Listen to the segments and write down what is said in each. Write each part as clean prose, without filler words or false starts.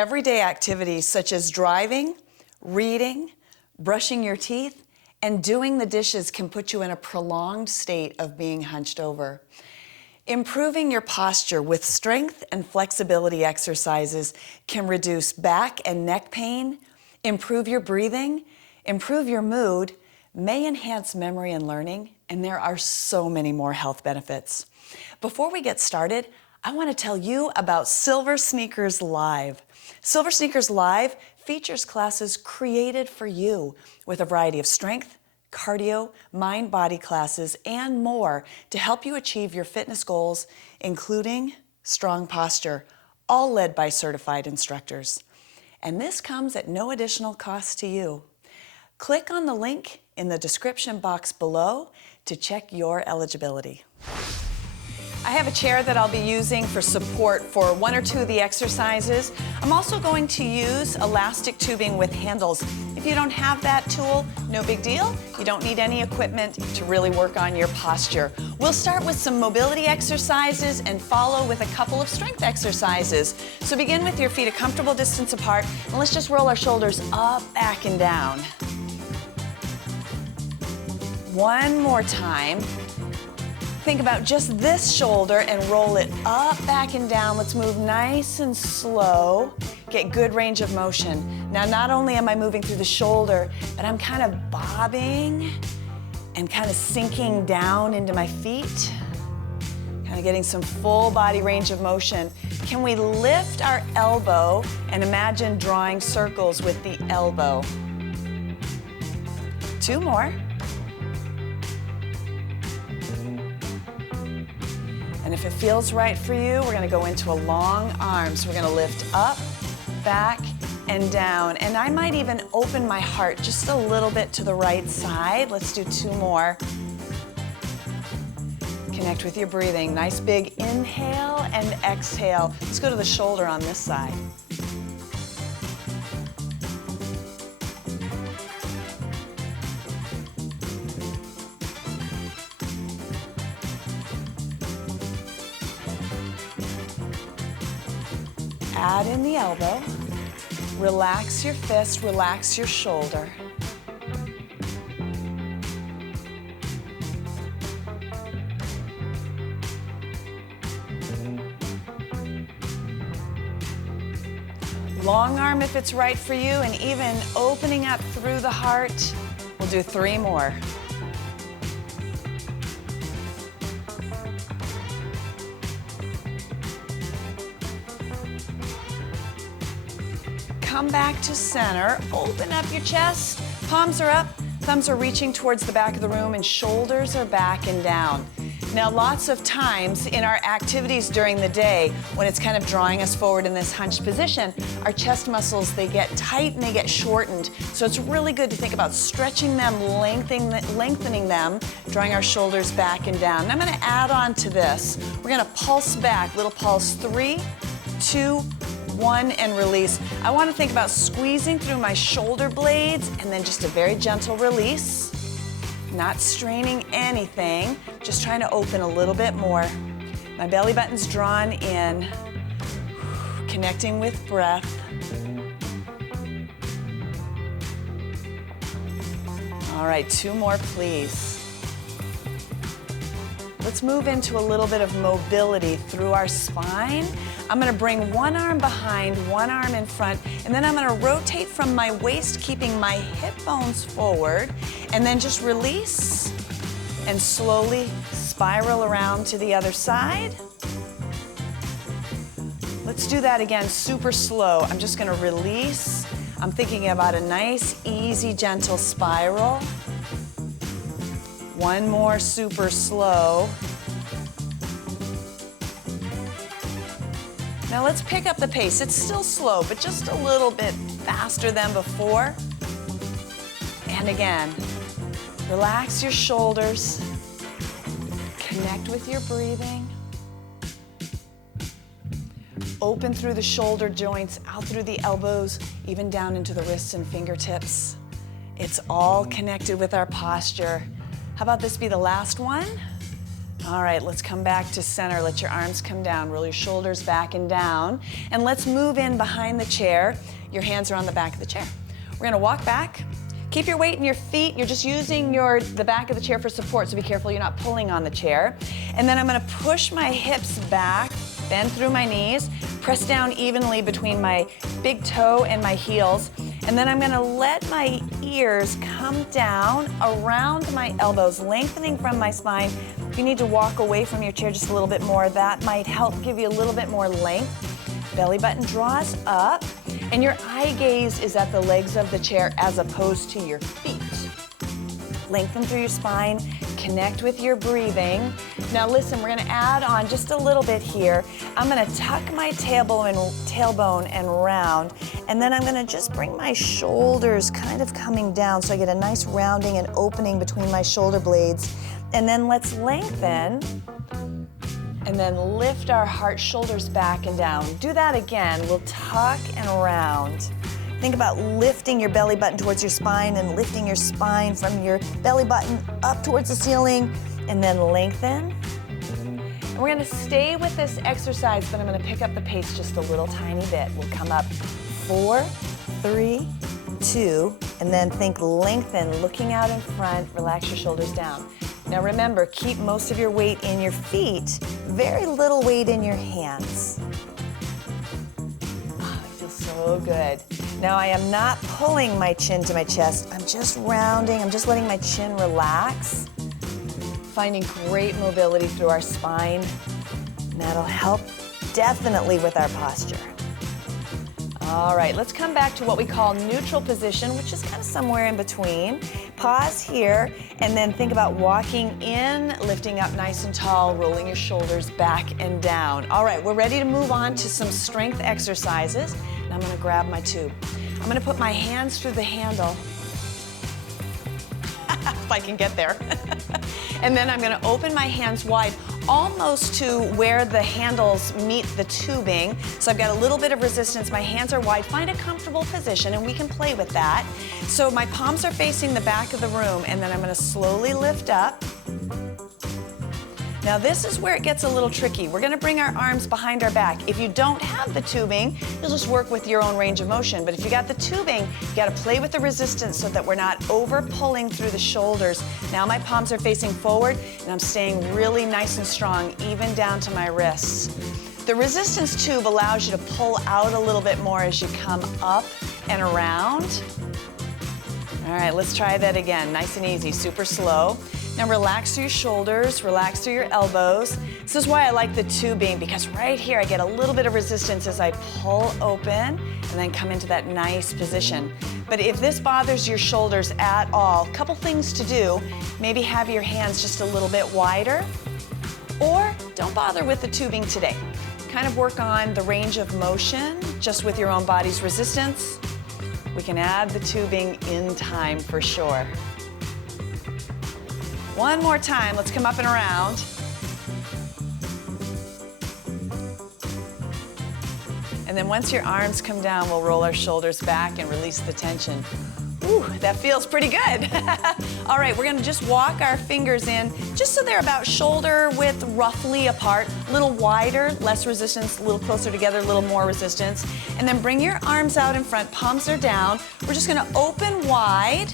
everyday activities such as driving, reading, brushing your teeth, and doing the dishes can put you in a prolonged state of being hunched over. Improving your posture with strength and flexibility exercises can reduce back and neck pain, improve your breathing, improve your mood, may enhance memory and learning, and there are so many more health benefits. Before we get started, I want to tell you about SilverSneakers Live. SilverSneakers Live features classes created for you with a variety of strength, cardio, mind-body classes, and more to help you achieve your fitness goals, including strong posture, all led by certified instructors. And this comes at no additional cost to you. Click on the link in the description box below to check your eligibility. I have a chair that I'll be using for support for one or two of the exercises. I'm also going to use elastic tubing with handles. If you don't have that tool, no big deal. You don't need any equipment to really work on your posture. We'll start with some mobility exercises and follow with a couple of strength exercises. So begin with your feet a comfortable distance apart, and let's just roll our shoulders up, back, and down. One more time. Think about just this shoulder and roll it up, back, and down. Let's move nice and slow. Get good range of motion. Now, not only am I moving through the shoulder, but I'm kind of bobbing and kind of sinking down into my feet. Kind of getting some full body range of motion. Can we lift our elbow and imagine drawing circles with the elbow? Two more. And if it feels right for you, we're gonna go into a long arm. So we're gonna lift up, back, and down. And I might even open my heart just a little bit to the right side. Let's do two more. Connect with your breathing. Nice big inhale and exhale. Let's go to the shoulder on this side. Add in the elbow, relax your fist, relax your shoulder. Long arm if it's right for you, and even opening up through the heart. We'll do three more. Come back to center, open up your chest, palms are up, thumbs are reaching towards the back of the room, and shoulders are back and down. Now, lots of times in our activities during the day, when it's kind of drawing us forward in this hunched position, our chest muscles, they get tight and they get shortened. So it's really good to think about stretching them, lengthening them, drawing our shoulders back and down. And I'm gonna add on to this. We're gonna pulse back, little pulse, 3, 2, 1, and release. I want to think about squeezing through my shoulder blades and then just a very gentle release. Not straining anything, just trying to open a little bit more. My belly button's drawn in, connecting with breath. All right, two more, please. Let's move into a little bit of mobility through our spine. I'm gonna bring one arm behind, one arm in front, and then I'm gonna rotate from my waist, keeping my hip bones forward, and then just release and slowly spiral around to the other side. Let's do that again, super slow. I'm just gonna release. I'm thinking about a nice, easy, gentle spiral. One more, super slow. Now let's pick up the pace. It's still slow, but just a little bit faster than before. And again, relax your shoulders. Connect with your breathing. Open through the shoulder joints, out through the elbows, even down into the wrists and fingertips. It's all connected with our posture. How about this be the last one? All right, let's come back to center. Let your arms come down. Roll your shoulders back and down. And let's move in behind the chair. Your hands are on the back of the chair. We're gonna walk back. Keep your weight in your feet. You're just using the back of the chair for support, so be careful you're not pulling on the chair. And then I'm gonna push my hips back, bend through my knees, press down evenly between my big toe and my heels. And then I'm gonna let my ears come down around my elbows, lengthening from my spine. If you need to walk away from your chair just a little bit more, that might help give you a little bit more length. Belly button draws up, and your eye gaze is at the legs of the chair as opposed to your feet. Lengthen through your spine, connect with your breathing. Now listen, we're gonna add on just a little bit here. I'm gonna tuck my tailbone and round, and then I'm gonna just bring my shoulders kind of coming down so I get a nice rounding and opening between my shoulder blades. And then let's lengthen, and then lift our heart, shoulders back and down. Do that again. We'll tuck and round. Think about lifting your belly button towards your spine and lifting your spine from your belly button up towards the ceiling, and then lengthen. And we're gonna stay with this exercise, but I'm gonna pick up the pace just a little tiny bit. We'll come up 4, 3, 2, and then think lengthen, looking out in front, relax your shoulders down. Now remember, keep most of your weight in your feet, very little weight in your hands. Oh, it feels so good. Now I am not pulling my chin to my chest, I'm just rounding, I'm just letting my chin relax. Finding great mobility through our spine, and that'll help definitely with our posture. All right, let's come back to what we call neutral position, which is kind of somewhere in between. Pause here, and then think about walking in, lifting up nice and tall, rolling your shoulders back and down. All right, we're ready to move on to some strength exercises, and I'm gonna grab my tube. I'm gonna put my hands through the handle, if I can get there. And then I'm gonna open my hands wide, almost to where the handles meet the tubing. So I've got a little bit of resistance, my hands are wide. Find a comfortable position and we can play with that. So my palms are facing the back of the room, and then I'm gonna slowly lift up. Now this is where it gets a little tricky. We're gonna bring our arms behind our back. If you don't have the tubing, you'll just work with your own range of motion. But if you got the tubing, you gotta play with the resistance so that we're not over pulling through the shoulders. Now my palms are facing forward, and I'm staying really nice and strong, even down to my wrists. The resistance tube allows you to pull out a little bit more as you come up and around. All right, let's try that again. Nice and easy, super slow. Now relax through your shoulders, relax through your elbows. This is why I like the tubing, because right here I get a little bit of resistance as I pull open and then come into that nice position. But if this bothers your shoulders at all, a couple things to do. Maybe have your hands just a little bit wider, or don't bother with the tubing today. Kind of work on the range of motion just with your own body's resistance. We can add the tubing in time for sure. One more time, let's come up and around. And then once your arms come down, we'll roll our shoulders back and release the tension. Ooh, that feels pretty good. All right, we're gonna just walk our fingers in just so they're about shoulder width, roughly apart, a little wider, less resistance, a little closer together, a little more resistance. And then bring your arms out in front, palms are down. We're just gonna open wide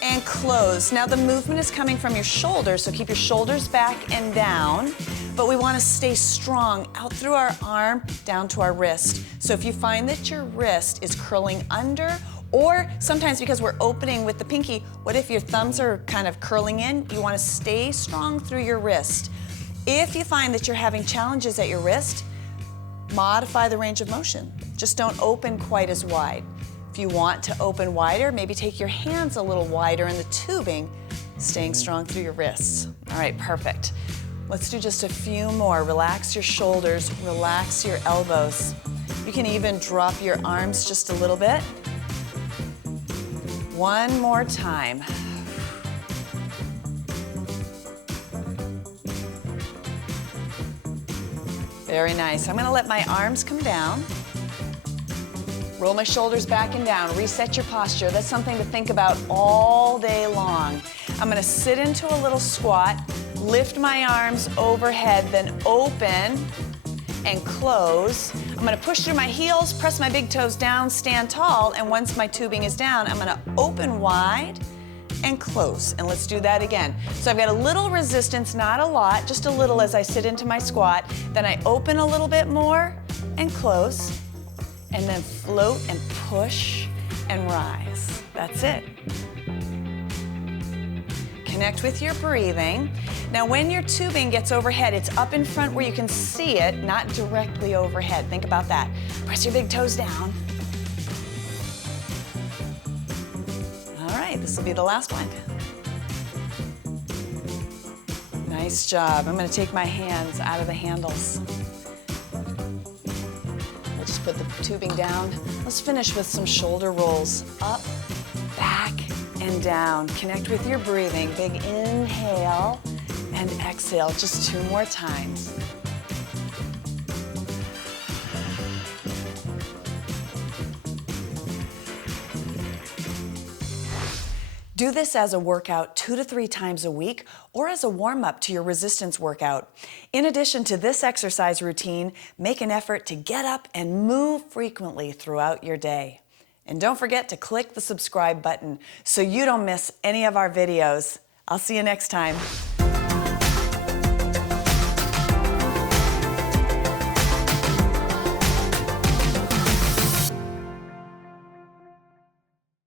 and close. Now the movement is coming from your shoulders, so keep your shoulders back and down, but we want to stay strong out through our arm down to our wrist. So if you find that your wrist is curling under, or sometimes because we're opening with the pinky, what if your thumbs are kind of curling in? You want to stay strong through your wrist. If you find that you're having challenges at your wrist, modify the range of motion. Just don't open quite as wide. If you want to open wider, maybe take your hands a little wider in the tubing, staying strong through your wrists. All right, perfect. Let's do just a few more. Relax your shoulders, relax your elbows. You can even drop your arms just a little bit. One more time. Very nice. I'm gonna let my arms come down. Roll my shoulders back and down, reset your posture. That's something to think about all day long. I'm gonna sit into a little squat. Lift my arms overhead, then open and close. I'm gonna push through my heels, press my big toes down, stand tall, and once my tubing is down, I'm gonna open wide and close. And let's do that again. So I've got a little resistance, not a lot, just a little as I sit into my squat. Then I open a little bit more and close, and then float and push and rise. That's it. Connect with your breathing. Now when your tubing gets overhead, it's up in front where you can see it, not directly overhead. Think about that. Press your big toes down. All right, this will be the last one. Nice job. I'm gonna take my hands out of the handles. We'll just put the tubing down. Let's finish with some shoulder rolls. Up, back, and down. Connect with your breathing. Big inhale and exhale. Just 2 more times. Do this as a workout 2 to 3 times a week or as a warm-up to your resistance workout. In addition to this exercise routine, make an effort to get up and move frequently throughout your day. And don't forget to click the subscribe button so you don't miss any of our videos. I'll see you next time.